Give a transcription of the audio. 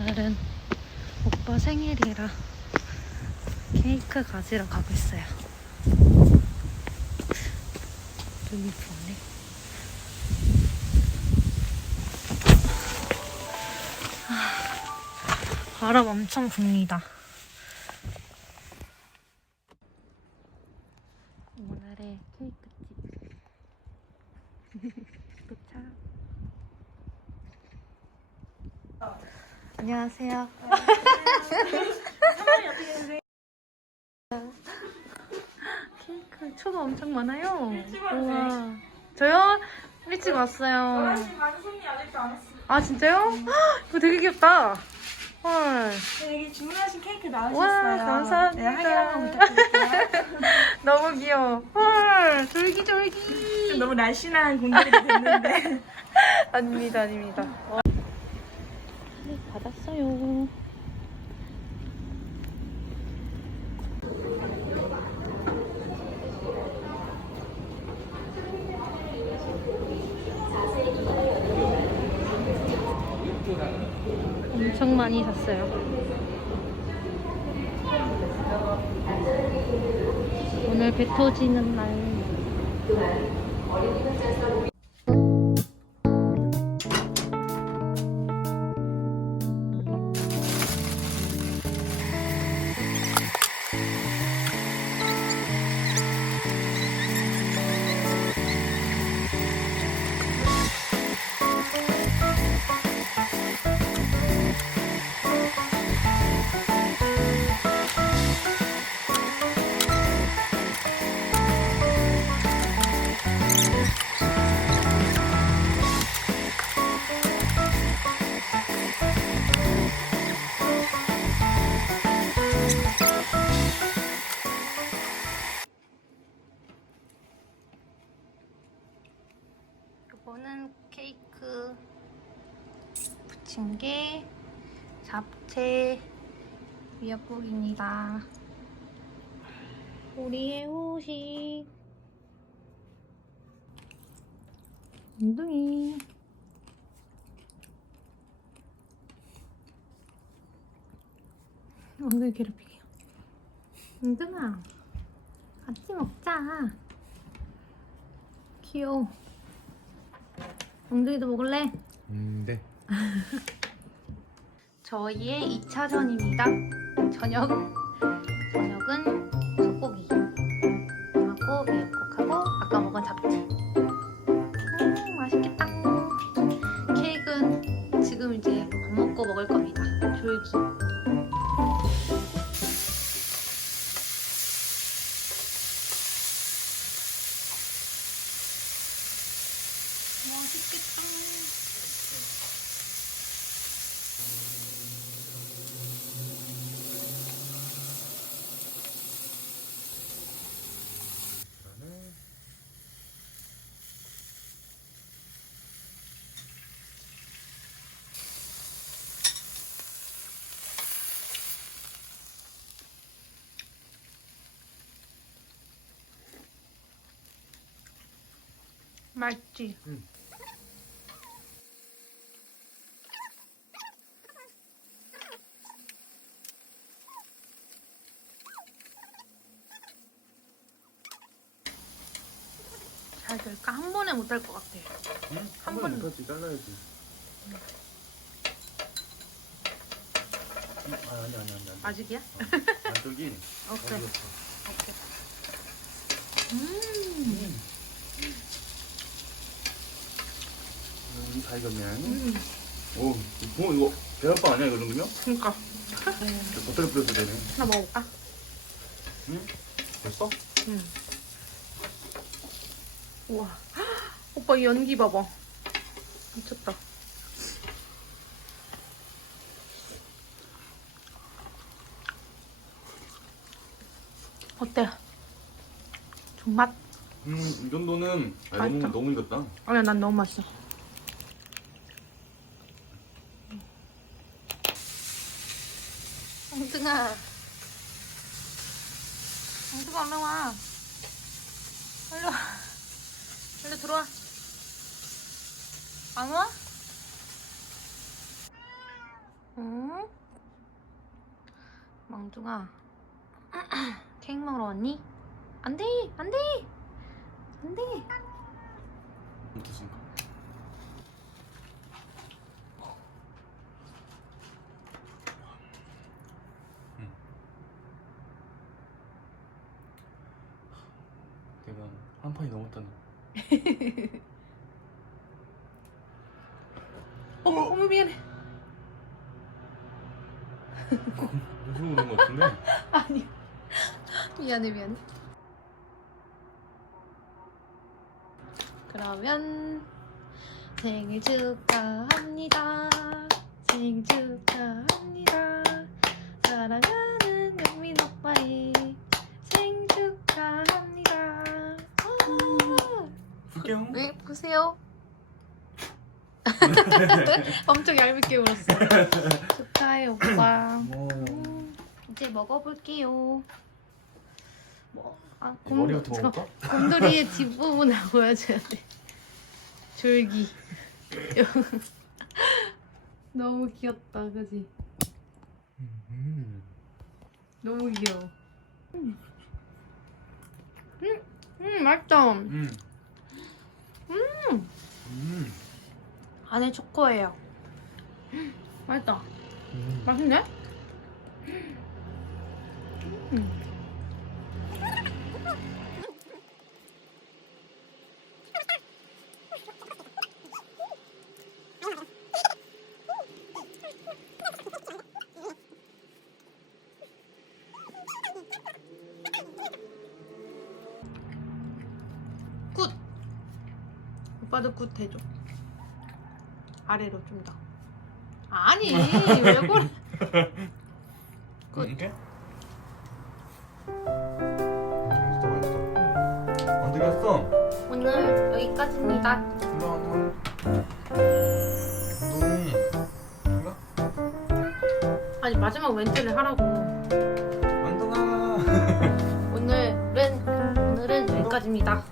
오늘은 오빠 생일이라 케이크 가지러 가고 있어요. 눈이 부네. 바람 엄청 붑니다. 오늘의 케이크집 도착. 안녕하세요. 케이크 초가 엄청 많아요. 일찍 왔네. 우와. 저요? 일찍 왔어요. 11시 반 손님 아직도 안 왔어요. 아 진짜요? 헉, 이거 되게 귀엽다. 헐. 네, 여기 주문하신 케이크 와, 나오셨어요. 감사합니다. 네, 한개 한번 부탁드릴게요. 너무 귀여워. 헐, 졸기졸기. 좀 너무 날씬한 공들이 됐는데. 아닙니다, 아닙니다. 네, 받았어요. 엄청 많이 샀어요. 오늘 배 터지는 날. 케이크 부침개 잡채 미역국입니다. 우리의 후식 엉덩이 엉덩이 괴롭히게요. 엉덩아 같이 먹자. 귀여워. 엉덩이도 먹을래? 음, 네. 저희의 2차전입니다. 저녁. 저녁은 소고기. 하고 미역국하고 아까 먹은 잡채. 음, 맛있겠다. 케이크는 지금 이제 밥 먹고 먹을 겁니다. 졸기. 맛있겠다. 맛있지? 응. 잘 될까? 한 번에 못 할 것 같아. 응? 한한 번. 번 못하지 잘라야지. 음, 아 아니 아니 아니 아니. 아직이야? 어. 안쪽이 오케이. 너무 오케이. 음. 음, 다 익었네. 음. 오, 붕어 이거 계란빵 아니야 이거 정도면? 그니까. 버터를 뿌려도 되네. 하나 먹어볼까? 응? 벌써? 응. 우와. 오빠 이 연기 봐봐. 미쳤다. 어때? 존맛? 음, 이 정도는 아, 너무 맛있다. 너무 익었다. 아니야, 난 너무 맛있어. 엉등아. 엉등아, 얼른 와. 얼른 와. 얼른 들어와. 안 와? 음. 망둥아 케이크 먹으러 왔니? 안 돼 안 돼 안돼 어떠신가? 음. 내가 한 판이 넘었다니. 어, 어머 미안해. 무슨 그런 것 같은데? 아니 미안해 미안해. 그러면 생일 축하합니다. 생일 축하합니다. 사랑하는 영민 오빠의 생일 축하합니다 아, 볼게요. 네 보세요 엄청 얄밉게 울었어 축하해 오빠 뭐 음, 이제 먹어볼게요. 뭐, 아, 이 머리부터 잠깐, 먹을까? 곰돌이의 뒷부분을 보여줘야 돼. 줄기. 너무 귀엽다, 그지? 음. 너무 귀여워. 음, 음, 음 맛있다. 음. 음, 음. 안에 초코예요. 음, 맛있다. 음. 맛있네? 음. 오빠도 굿 해줘. 아래로 좀 더. 아니, 왜 그래? 굿. 이렇게? 맛있다 맛있다. 안 되겠어. 오늘 여기까지입니다. 일로 와. 운동. 일로 아니 마지막 멘트를 하라고. 완동아. 오늘은 오늘은 여기까지입니다.